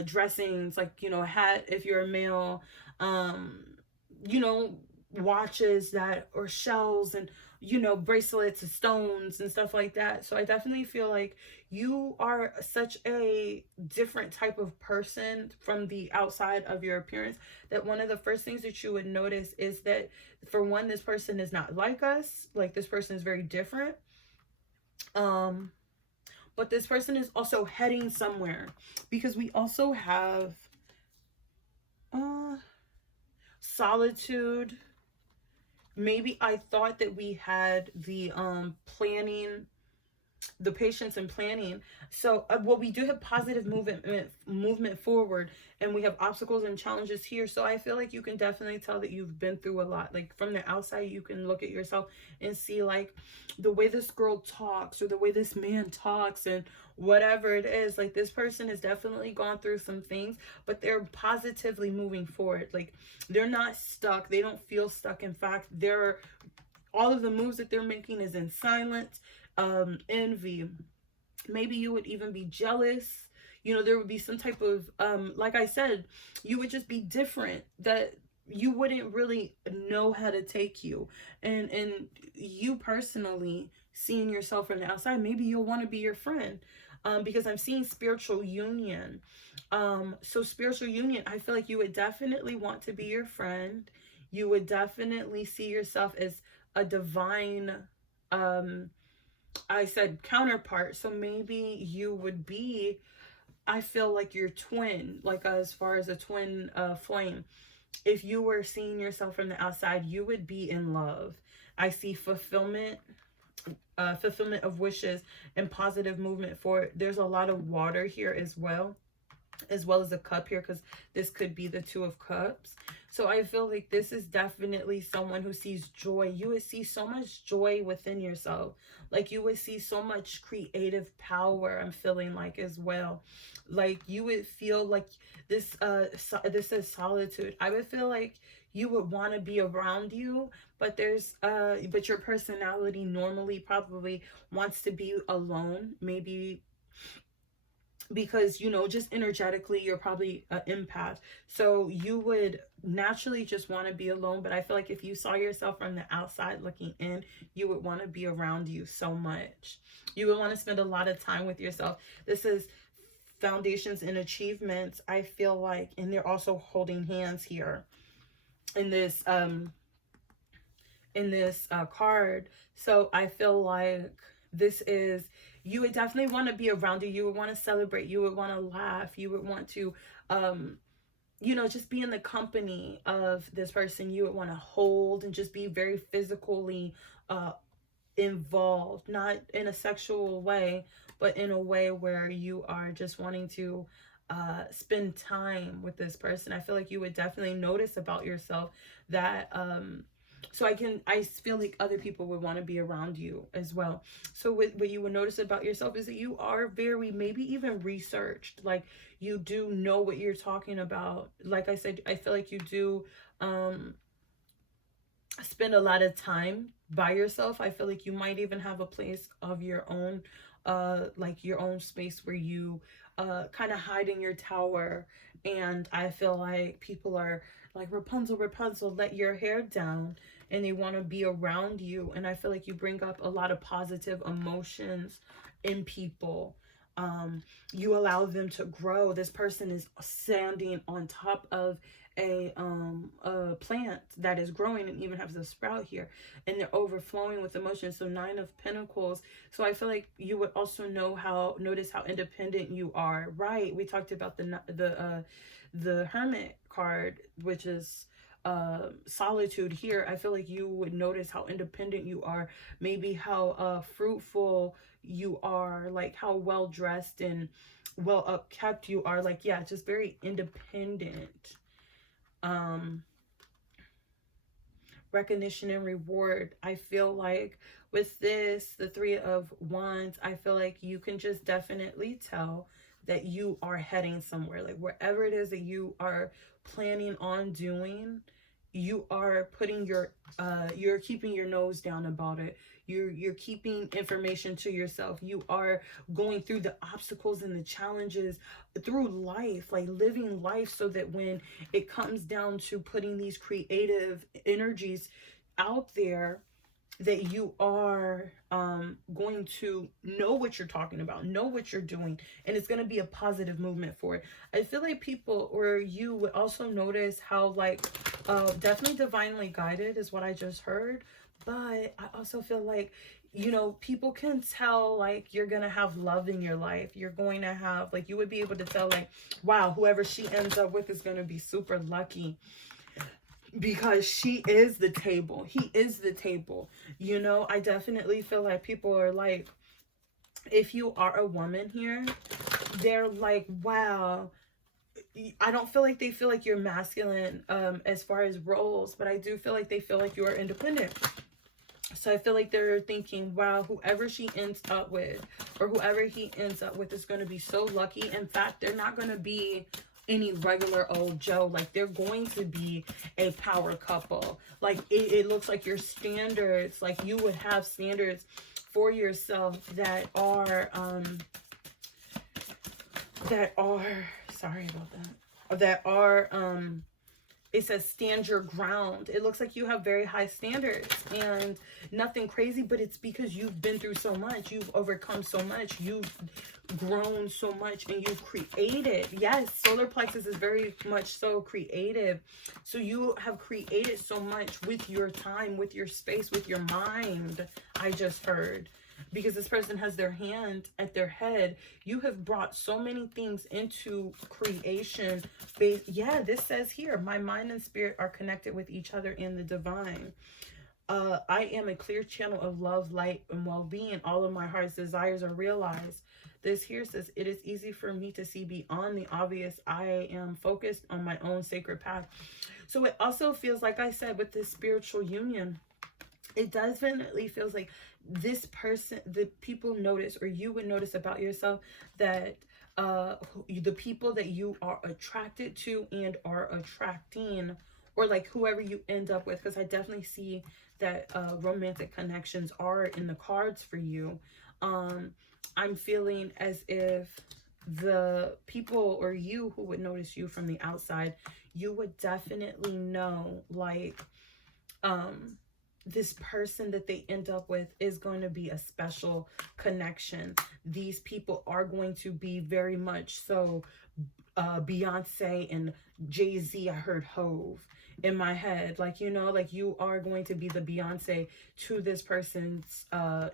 dressings, like, you know, hat if you're a male, you know, watches that, or shells, and, you know, bracelets and stones and stuff like that. So I definitely feel like you are such a different type of person from the outside of your appearance, that one of the first things that you would notice is that, for one, this person is not like us. Like, this person is very different. But this person is also heading somewhere, because we also have solitude. Maybe I thought that we had the planning, the patience and planning. So well, we do have positive movement forward, and we have obstacles and challenges here. So I feel like you can definitely tell that you've been through a lot. Like, from the outside, you can look at yourself and see, like, the way this girl talks, or the way this man talks, and whatever it is, like, this person has definitely gone through some things, but they're positively moving forward. Like, they're not stuck. They don't feel stuck. In fact, they're, all of the moves that they're making is in silence. Envy. Maybe you would even be jealous. You know, there would be some type of, like I said, you would just be different, that you wouldn't really know how to take you. And you personally, seeing yourself from the outside, maybe you'll want to be your friend. Because I'm seeing spiritual union. So spiritual union, I feel like you would definitely want to be your friend. You would definitely see yourself as a divine, I said counterpart. So maybe you would be, I feel like your twin, like, as far as a twin flame. If you were seeing yourself from the outside, you would be in love. I see fulfillment of wishes and positive movement for it. There's a lot of water here as well as a cup here, because this could be the Two of Cups. So I feel like this is definitely someone who sees joy. You would see so much joy within yourself. Like, you would see so much creative power, I'm feeling like, as well. Like, you would feel like this this is solitude. I would feel like you would want to be around you, but there's but your personality normally probably wants to be alone. Maybe because, you know, just energetically, you're probably an empath. So you would naturally just want to be alone. But I feel like if you saw yourself from the outside looking in, you would want to be around you so much. You would want to spend a lot of time with yourself. This is foundations and achievements, I feel like. And they're also holding hands here in this card. So I feel like this is, you would definitely want to be around you. You would want to celebrate. You would want to laugh. You would want to, you know, just be in the company of this person. You would want to hold and just be very physically involved, not in a sexual way, but in a way where you are just wanting to spend time with this person. I feel like you would definitely notice about yourself that so I feel like other people would want to be around you as well. So what you would notice about yourself is that you are very, maybe even researched. Like, you do know what you're talking about. Like I said, I feel like you do spend a lot of time by yourself. I feel like you might even have a place of your own, like your own space where you kind of hide in your tower. And I feel like people are like, Rapunzel, Rapunzel, let your hair down, and they want to be around you. And I feel like you bring up a lot of positive emotions in people. You allow them to grow. This person is standing on top of a plant that is growing and even has a sprout here, and they're overflowing with emotion. So 9 of Pentacles. So I feel like you would also notice how independent you are, right? We talked about the Hermit card, which is solitude here. I feel like you would notice how independent you are, maybe how fruitful you are, like how well dressed and well upkept you are. Like, yeah, just very independent. Recognition and reward. I feel like with this, the 3 of Wands, I feel like you can just definitely tell that you are heading somewhere. Like wherever it is that you are planning on doing, you are putting your you're keeping your nose down about it. You're keeping information to yourself. You are going through the obstacles and the challenges through life, like living life, so that when it comes down to putting these creative energies out there, that you are going to know what you're talking about, know what you're doing, and it's going to be a positive movement for it. I feel like people, or you would also notice how like definitely divinely guided is what I just heard, but I also feel like, you know, people can tell like you're gonna have love in your life. You're going to have like, you would be able to tell like, wow, whoever she ends up with is gonna be super lucky, because she is the table, he is the table. You know, I definitely feel like people are like, if you are a woman here, they're like, wow. I don't feel like they feel like you're masculine as far as roles, but I do feel like they feel like you are independent. So I feel like they're thinking, wow, whoever she ends up with, or whoever he ends up with, is going to be so lucky. In fact, they're not going to be any regular old Joe. Like, they're going to be a power couple. Like, it looks like your standards, like you would have standards for yourself that are, sorry about that, that are, it says stand your ground. It looks like you have very high standards and nothing crazy, but it's because you've been through so much. You've overcome so much. You've grown so much, and you've created. Yes, solar plexus is very much so creative. So you have created so much with your time, with your space, with your mind. I just heard. Because this person has their hand at their head. You have brought so many things into creation. Yeah, this says here, my mind and spirit are connected with each other in the divine. I am a clear channel of love, light, and well-being. All of my heart's desires are realized. This here says, it is easy for me to see beyond the obvious. I am focused on my own sacred path. So it also feels, like I said, with this spiritual union, it definitely feels like this person, the people notice, or you would notice about yourself, that the people that you are attracted to and are attracting, or like whoever you end up with, because I definitely see that romantic connections are in the cards for you. I'm feeling as if the people, or you who would notice you from the outside, you would definitely know like this person that they end up with is going to be a special connection. These people are going to be very much so Beyonce and Jay-Z. I heard Hove in my head, like, you know, like you are going to be the Beyonce to this person's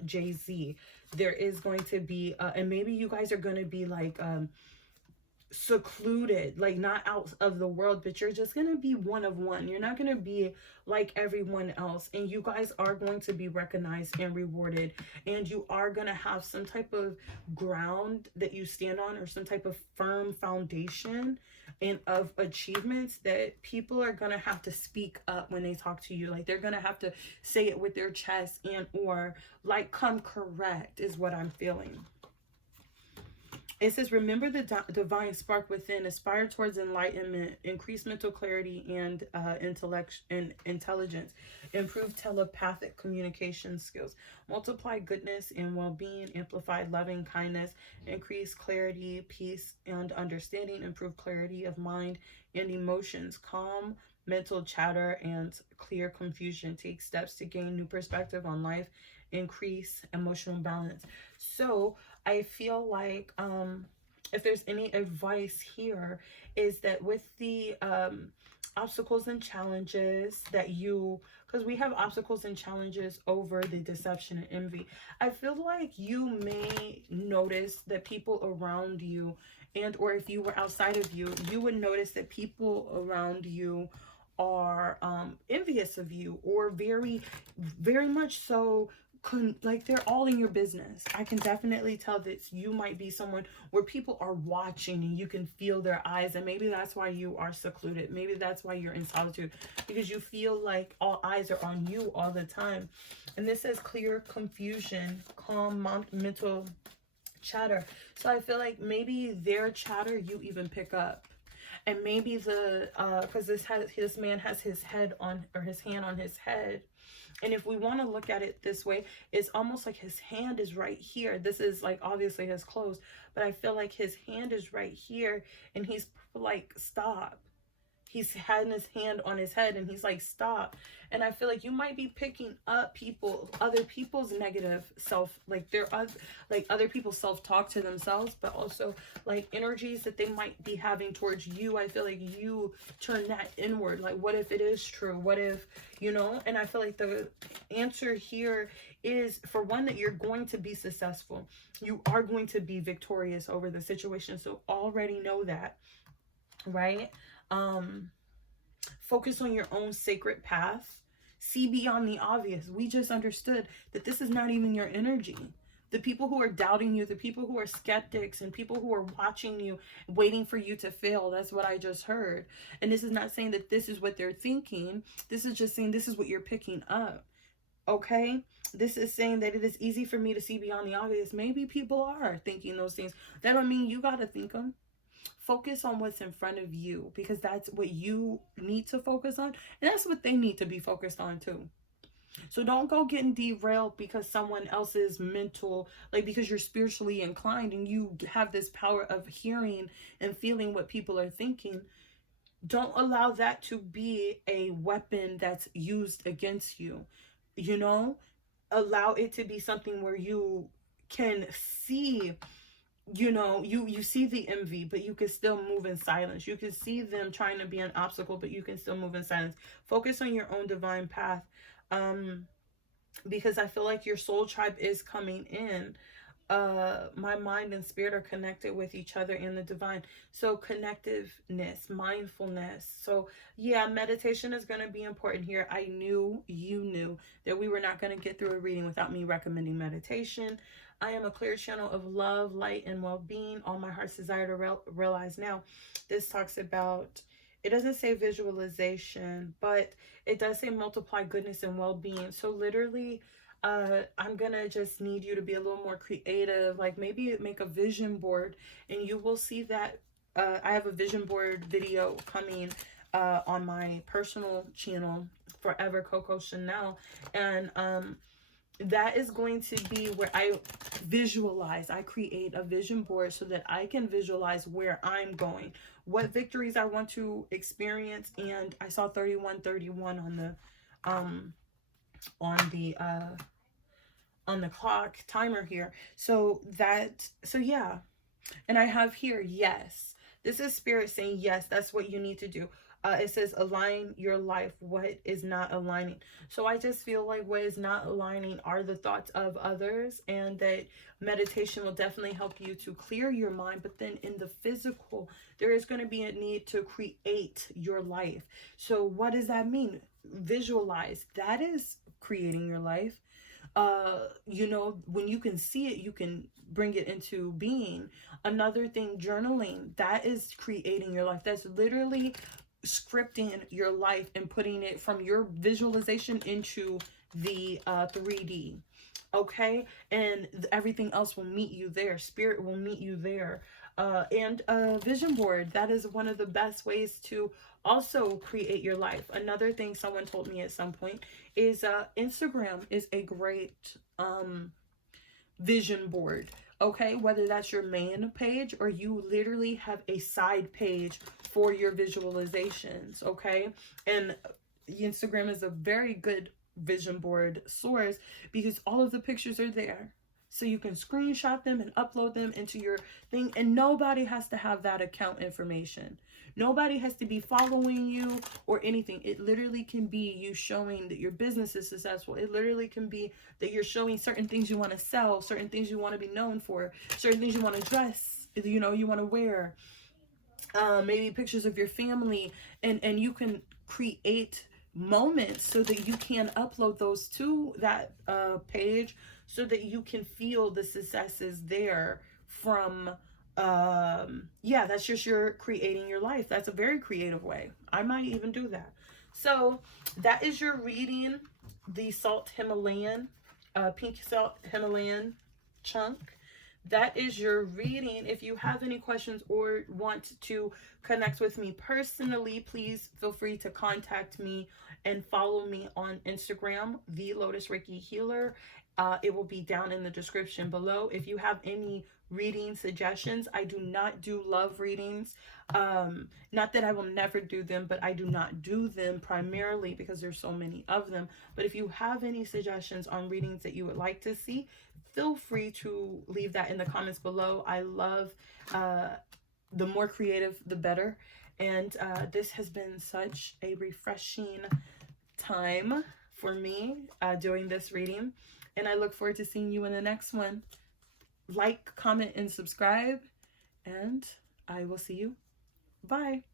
Jay-Z. There is going to be and maybe you guys are going to be like secluded, like not out of the world, but you're just gonna be one of one. You're not gonna be like everyone else, and you guys are going to be recognized and rewarded, and you are gonna have some type of ground that you stand on, or some type of firm foundation and of achievements that people are gonna have to speak up when they talk to you. Like, they're gonna have to say it with their chest, and or like come correct is what I'm feeling. It says, remember the divine spark within, aspire towards enlightenment, increase mental clarity and intellect and intelligence, improve telepathic communication skills, multiply goodness and well-being, amplify loving kindness, increase clarity, peace, and understanding, improve clarity of mind and emotions, calm mental chatter and clear confusion, take steps to gain new perspective on life, increase emotional balance. So I feel like if there's any advice here, is that with the obstacles and challenges that you, because we have obstacles and challenges over the deception and envy, I feel like you may notice that people around you, and or if you were outside of you, you would notice that people around you are envious of you, or very, very much so, like they're all in your business. I can definitely tell that you might be someone where people are watching and you can feel their eyes, and maybe that's why you are secluded. Maybe that's why you're in solitude, because you feel like all eyes are on you all the time. And this says clear confusion, calm mental chatter. So I feel like maybe their chatter you even pick up. And maybe the because this man has his head on, or his hand on his head. And if we want to look at it this way, it's almost like his hand is right here. This is like obviously his clothes, but I feel like his hand is right here, and he's like, stop. He's had his hand on his head, and he's like, stop. And I feel like you might be picking up other people's negative self, like other people's self-talk to themselves, but also like energies that they might be having towards you. I feel like you turn that inward. Like, what if it is true? What if, you know? And I feel like the answer here is, for one, that you're going to be successful. You are going to be victorious over the situation. So already know that, right? Focus on your own sacred path. See beyond the obvious. We just understood that this is not even your energy. The people who are doubting you, the people who are skeptics, and people who are watching you, waiting for you to fail, that's what I just heard. And this is not saying that this is what they're thinking. This is just saying this is what you're picking up. Okay? This is saying that it is easy for me to see beyond the obvious. Maybe people are thinking those things. That don't mean you got to think them. Focus on what's in front of you, because that's what you need to focus on, and that's what they need to be focused on too. So don't go getting derailed because someone else's mental, like because you're spiritually inclined and you have this power of hearing and feeling what people are thinking. Don't allow that to be a weapon that's used against you. You know, allow it to be something where you can see, you know, you see the envy, but you can still move in silence. You can see them trying to be an obstacle, but you can still move in silence. Focus on your own divine path, because I feel like your soul tribe is coming in. My mind and spirit are connected with each other in the divine. So connectiveness, mindfulness. So yeah, meditation is going to be important here. I knew you knew that we were not going to get through a reading without me recommending meditation. I am a clear channel of love, light, and well-being. All my heart's desire to realize now. This talks about, it doesn't say visualization, but it does say multiply goodness and well-being. So literally, I'm gonna just need you to be a little more creative, like maybe make a vision board, and you will see that I have a vision board video coming on my personal channel, Forever Coco Chanel, and that is going to be where I visualize. I create a vision board so that I can visualize where I'm going, what victories I want to experience. And I saw 3131 on the clock timer here. So yeah. And I have here, yes. This is spirit saying, yes, that's what you need to do. It says align your life. What is not aligning? So I just feel like what is not aligning are the thoughts of others, and that meditation will definitely help you to clear your mind. But then in the physical, there is going to be a need to create your life. So what does that mean? Visualize. That is creating your life. You know, when you can see it, you can bring it into being. Another thing, journaling. That is creating your life. That's literally scripting your life and putting it from your visualization into the 3D. Okay, and everything else will meet you there. Spirit will meet you there. And a vision board, that is one of the best ways to also create your life. Another thing someone told me at some point is Instagram is a great vision board. Okay, whether that's your main page or you literally have a side page for your visualizations. Okay, and Instagram is a very good vision board source because all of the pictures are there. So you can screenshot them and upload them into your thing, and nobody has to have that account information. Nobody has to be following you or anything. It literally can be you showing that your business is successful. It literally can be that you're showing certain things you want to sell, certain things you want to be known for, certain things you want to dress, you know, you want to wear. Maybe pictures of your family, and you can create moments so that you can upload those to that page so that you can feel the successes there from yeah, that's just your creating your life. That's a very creative way. I might even do that. So that is your reading, the salt Himalayan, pink salt Himalayan chunk. that is your reading. If you have any questions or want to connect with me personally, please feel free to contact me and follow me on Instagram, The Lotus Reiki Healer. It will be down in the description below. If you have any reading suggestions, I do not do love readings. Not that I will never do them, but I do not do them primarily because there's so many of them. But if you have any suggestions on readings that you would like to see, feel free to leave that in the comments below. I love the more creative, the better. And this has been such a refreshing time for me doing this reading. And I look forward to seeing you in the next one. Like, comment, and subscribe. And I will see you. Bye.